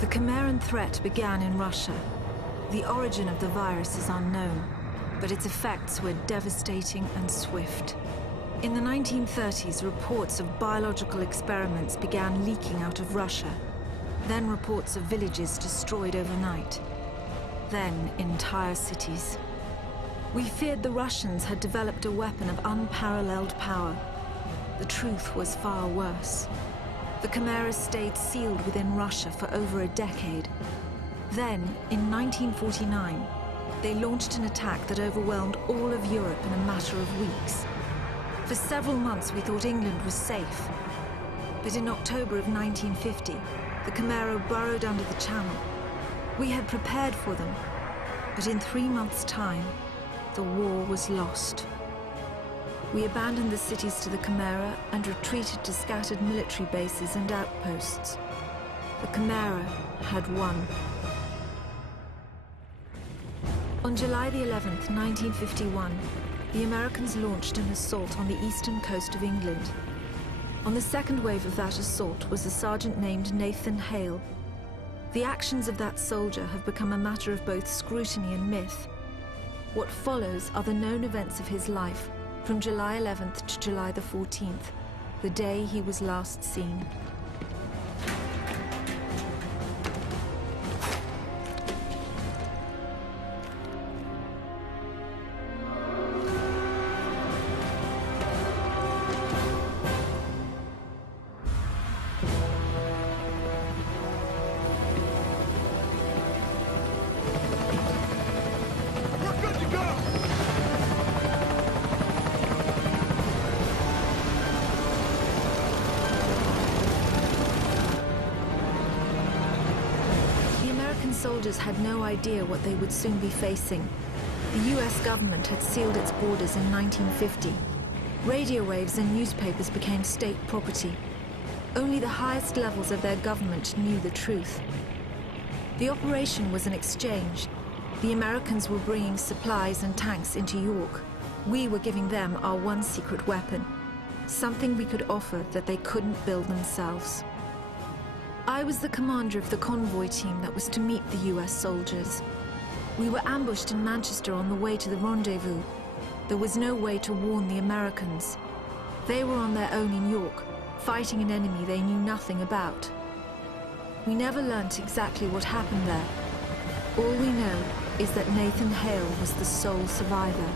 The Chimeran threat began in Russia. The origin of the virus is unknown, but its effects were devastating and swift. In the 1930s, reports of biological experiments began leaking out of Russia. Then reports of villages destroyed overnight. Then entire cities. We feared the Russians had developed a weapon of unparalleled power. The truth was far worse. The Chimeras stayed sealed within Russia for over a decade. Then, in 1949, they launched an attack that overwhelmed all of Europe in a matter of weeks. For several months, we thought England was safe. But in October of 1950, the Chimera burrowed under the Channel. We had prepared for them, but in 3 months' time, the war was lost. We abandoned the cities to the Chimera and retreated to scattered military bases and outposts. The Chimera had won. On July the 11th, 1951, the Americans launched an assault on the eastern coast of England. On the second wave of that assault was a sergeant named Nathan Hale. The actions of that soldier have become a matter of both scrutiny and myth. What follows are the known events of his life, from July 11th to July the 14th, the day he was last seen. Soldiers had no idea what they would soon be facing. The US government had sealed its borders in 1950. Radio waves and newspapers became state property. Only the highest levels of their government knew the truth. The operation was an exchange. The Americans were bringing supplies and tanks into York. We were giving them our one secret weapon, something we could offer that they couldn't build themselves. I was the commander of the convoy team that was to meet the US soldiers. We were ambushed in Manchester on the way to the rendezvous. There was no way to warn the Americans. They were on their own in York, fighting an enemy they knew nothing about. We never learnt exactly what happened there. All we know is that Nathan Hale was the sole survivor.